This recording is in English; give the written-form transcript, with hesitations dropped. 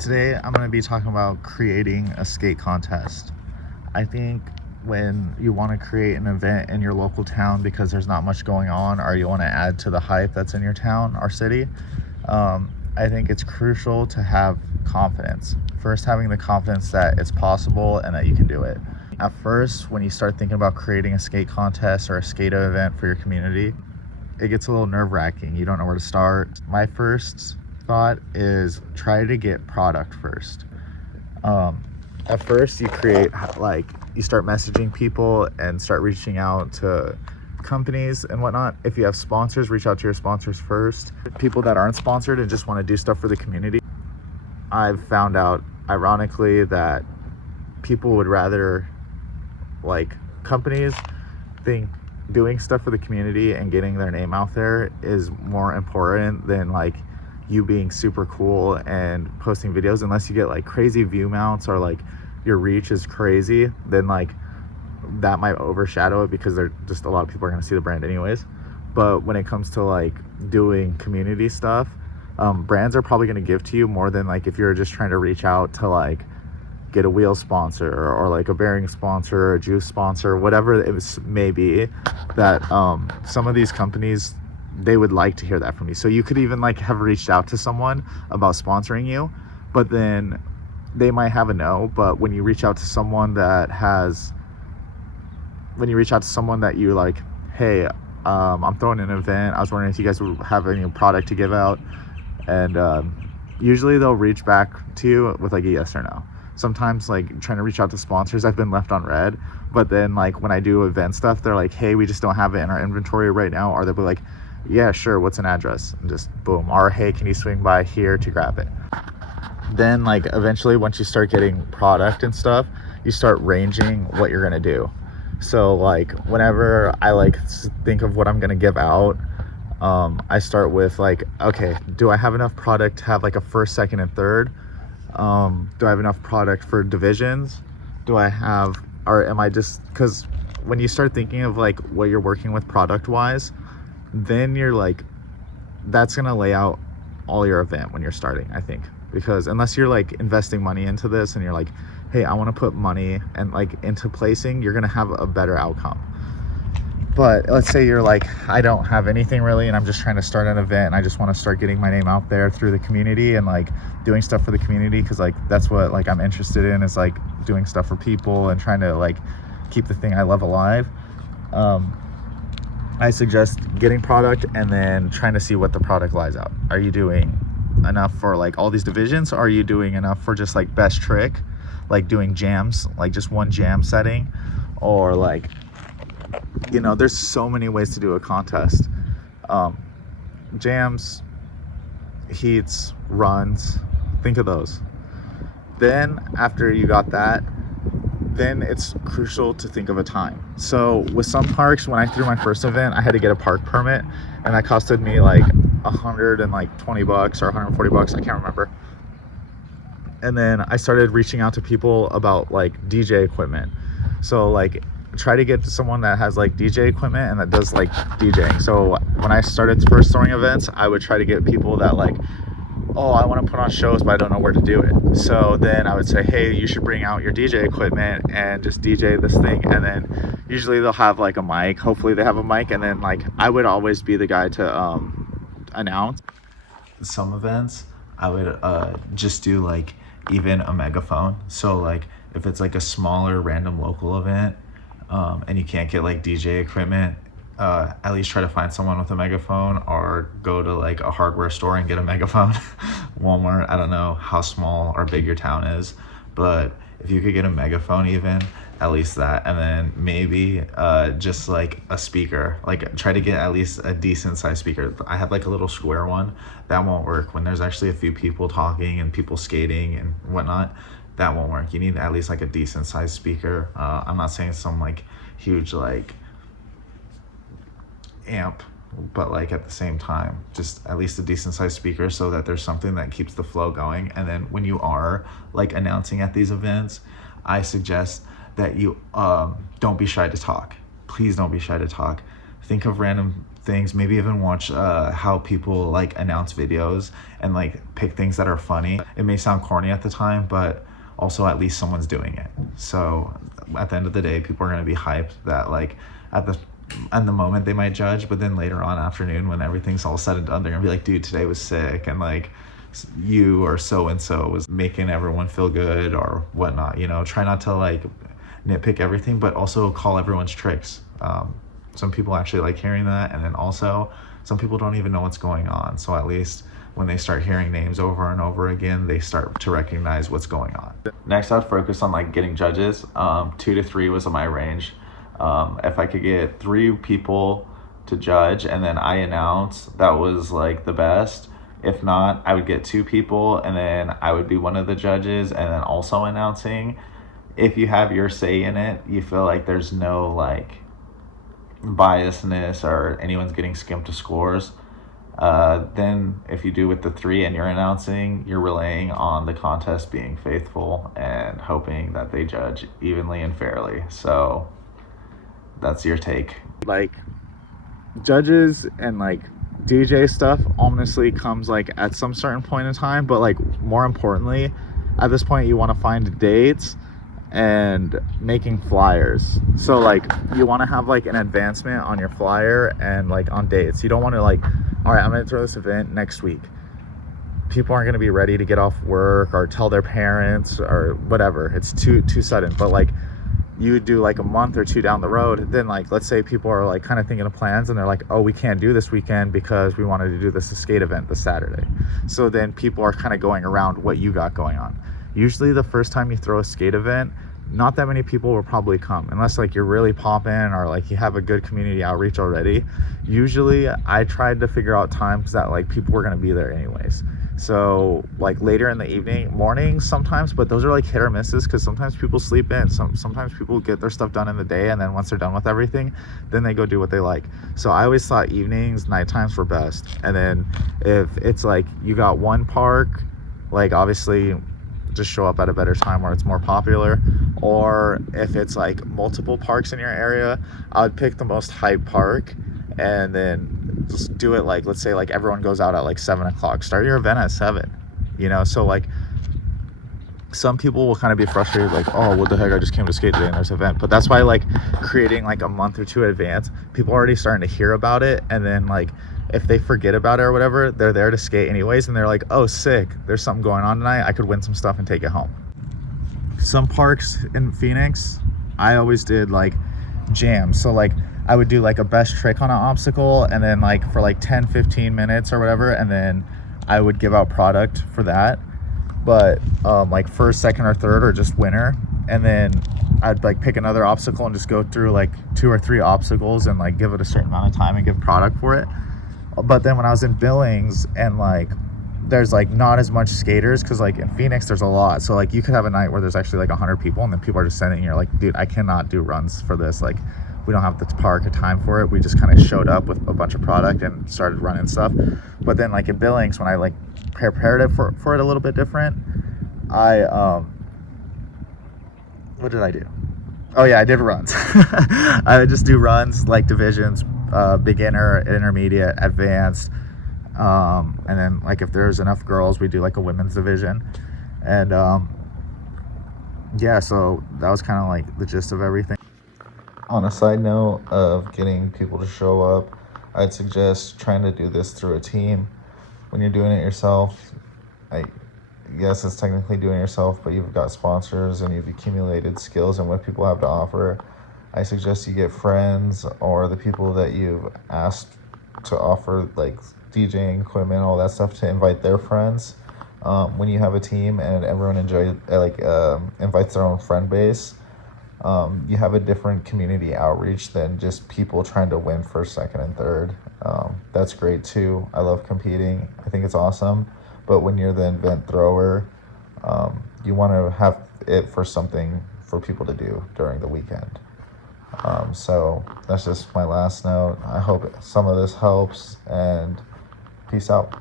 Today I'm going to be talking about creating a skate contest. I think when you want to create an event in your local town because there's not much going on, or you want to add to the hype that's in your town or city, I think it's crucial to have confidence. First, having the confidence that it's possible and that you can do it. At first, when you start thinking about creating a skate contest or a skate event for your community, it gets a little nerve-wracking. You don't know where to start. My first thought is try to get product first. At first, you start messaging people and start reaching out to companies and whatnot. If you have sponsors, reach out to your sponsors first. People that aren't sponsored and just want to do stuff for the community. I've found out, ironically, that people would rather, companies think doing stuff for the community and getting their name out there is more important than you being super cool and posting videos. Unless you get crazy view mounts or your reach is crazy, then that might overshadow it because they're just, a lot of people are going to see the brand anyways. But when it comes to doing community stuff, brands are probably going to give to you more than if you're just trying to reach out to get a wheel sponsor or a bearing sponsor or a juice sponsor, whatever it may be, that some of these companies, they would like to hear that from you. So you could even have reached out to someone about sponsoring you, but then they might have a no. But when you reach out to someone that you hey, I'm throwing an event, I was wondering if you guys would have any product to give out, and usually they'll reach back to you with a yes or no. Sometimes trying to reach out to sponsors, I've been left on red, but then when I do event stuff, they're hey, we just don't have it in our inventory right now, or they'll be yeah, sure, what's an address, and just boom. Or hey, can you swing by here to grab it? Then eventually, once you start getting product and stuff, you start ranging what you're gonna do. So whenever I think of what I'm gonna give out, I start with okay, do I have enough product to have a first, second, and third? Do I have enough product for divisions? Do I have, or am I just, because when you start thinking of what you're working with product wise, then you're that's gonna lay out all your event when you're starting, I think. Because unless you're investing money into this and you're hey, I want to put money and into placing, you're gonna have a better outcome. But let's say you're I don't have anything really, and I'm just trying to start an event, and I just want to start getting my name out there through the community and doing stuff for the community, because that's what I'm interested in, is doing stuff for people and trying to keep the thing I love alive. I suggest getting product and then trying to see what the product lies out. Are you doing enough for all these divisions? Are you doing enough for just best trick, doing jams, just one jam setting? Or there's so many ways to do a contest. Jams, heats, runs, think of those. Then after you got that, then it's crucial to think of a time. So with some parks, when I threw my first event, I had to get a park permit, and that costed me $120 or $140, I can't remember. And then I started reaching out to people about DJ equipment. So try to get to someone that has DJ equipment and that does DJing. So when I started first throwing events, I would try to get people that oh, I want to put on shows, but I don't know where to do it. So then I would say, hey, you should bring out your DJ equipment and just DJ this thing. And then usually they'll have a mic. Hopefully they have a mic. And then I would always be the guy to announce. Some events I would just do even a megaphone. So if it's a smaller random local event, and you can't get DJ equipment, at least try to find someone with a megaphone, or go to a hardware store and get a megaphone. Walmart, I don't know how small or big your town is, but if you could get a megaphone, even at least that, and then maybe just a speaker. Try to get at least a decent sized speaker. I have a little square one. That won't work when there's actually a few people talking and people skating and whatnot. That won't work. You need at least a decent sized speaker. I'm not saying some huge amp, but at the same time, just at least a decent sized speaker, so that there's something that keeps the flow going. And then when you are announcing at these events, I suggest that you don't be shy to talk. Please don't be shy to talk. Think of random things, maybe even watch how people like announce videos and like pick things that are funny. It may sound corny at the time, but also at least someone's doing it. So at the end of the day, people are going to be hyped that like at the moment they might judge, but then later on afternoon when everything's all said and done, they're gonna be like, dude, today was sick, and like you or so and so was making everyone feel good or whatnot. You know, try not to like nitpick everything, but also call everyone's tricks. Some people actually like hearing that, and then also some people don't even know what's going on, so at least when they start hearing names over and over again, they start to recognize what's going on. Next, I'd focus on like getting judges. 2 to 3 was my range. If I could get 3 people to judge and then I announce, that was like the best. If not, I would get 2 people and then I would be one of the judges and then also announcing. If you have your say in it, you feel like there's no like biasness or anyone's getting skimped to scores, then if you do with the 3 and you're announcing, you're relying on the contest being faithful and hoping that they judge evenly and fairly. So that's your take. Like judges and like DJ stuff honestly comes like at some certain point in time, but like more importantly, at this point you want to find dates and making flyers. So like you want to have like an advancement on your flyer and like on dates. You don't want to like, all right, I'm gonna throw this event next week. People aren't gonna be ready to get off work or tell their parents or whatever. It's too sudden. But like you would do like a month or 2 down the road, then like let's say people are like kind of thinking of plans and they're like, oh, we can't do this weekend because we wanted to do this skate event this Saturday. So then people are kind of going around what you got going on. Usually the first time you throw a skate event, not that many people will probably come unless like you're really popping or like you have a good community outreach already. Usually I tried to figure out times that like people were going to be there anyways. So like later in the evening, mornings sometimes, but those are like hit or misses because sometimes people sleep in. Sometimes people get their stuff done in the day, and then once they're done with everything, then they go do what they like. So I always thought evenings, night times were best. And then if it's like you got one park, like obviously just show up at a better time where it's more popular. Or if it's like multiple parks in your area, I would pick the most hype park and then just do it like, let's say like everyone goes out at like 7 o'clock. Start your event at 7, you know? So like some people will kind of be frustrated like, oh, what the heck, I just came to skate today and there's an event. But that's why like creating like a month or 2 in advance, people are already starting to hear about it, and then like if they forget about it or whatever, they're there to skate anyways, and they're like, oh sick, there's something going on tonight, I could win some stuff and take it home. Some parks in Phoenix, I always did like jams. So like I would do like a best trick on an obstacle, and then like for like 10-15 minutes or whatever, and then I would give out product for that. But like first, second, or third, or just winner, and then I'd like pick another obstacle and just go through like 2 or 3 obstacles and like give it a certain amount of time and give product for it. But then when I was in Billings and like there's like not as much skaters, because like in Phoenix there's a lot, so like you could have a night where there's actually like 100 people and then people are just sending, you're like, dude, I cannot do runs for this, like we don't have the park or time for it. We just kind of showed up with a bunch of product and started running stuff. But then like in Billings, when I like prepared it for it a little bit different, I what did I do? Oh yeah, I did runs. I would just do runs like divisions, beginner, intermediate, advanced, and then like if there's enough girls, we do like a women's division. And yeah, so that was kind of like the gist of everything. On a side note of getting people to show up, I'd suggest trying to do this through a team. When you're doing it yourself, yes, it's technically doing it yourself, but you've got sponsors and you've accumulated skills and what people have to offer. I suggest you get friends or the people that you've asked to offer like DJing equipment, all that stuff, to invite their friends. When you have a team and everyone invites their own friend base, you have a different community outreach than just people trying to win first, second, and third. That's great too. I love competing. I think it's awesome. But when you're the event thrower, you want to have it for something for people to do during the weekend. So that's just my last note. I hope some of this helps, and peace out.